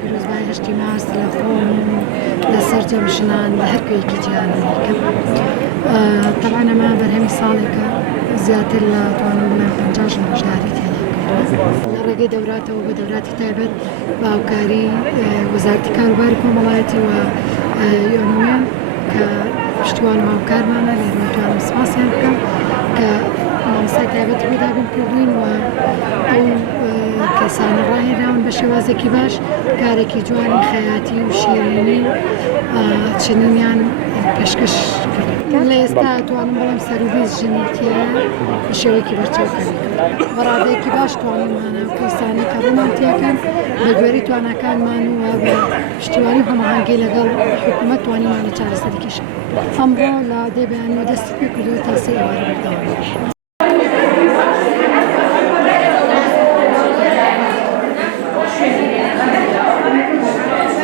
پیرۆزبای هەشتی مارس لە خۆم لەسەر جەمژنان لە هەر کوێیەکی جیهانەکەم. طبعا ئەمە بەرهەمی ساڵێکە زیاتر لە توانم بڵێم 50 ژن بەشداری تێدا لە ڕێگەی دەوراتەوە بە دەوراتی تایبەت بە هاوکاری وەزارەتی کاروباری کۆمەڵایەتی و یۆنمیان کە پشتیوان و هاوکارمانە لێرە توانم سپاسیان بکەم کە مامۆستای تایبەتی بۆ دابین کردوین و ئەو کەسانە ڕاهێناون بە شێوازێکی باش کارێکی جوانی خەیاتی و شیرینی چنینیان پێشکەش کرد. لە ئێستا توانم بڵێم سەروبیست ژنێکیە بە شێوەیەکی بەرچاوکاری بەڕادەیەکی باش توانیمانە و کەسانی کە ڕوومان تێکەن بە گوێرەی تواناکانمان و بە پشتیوانی و هەماهەنگی لەگەڵ حکوومەت توانیمانە چارەسەرکێشە. ئەمڕۆ لە دەبیانەوە دەستی پێ کردووە تا سێ ئێوارە بەردەوام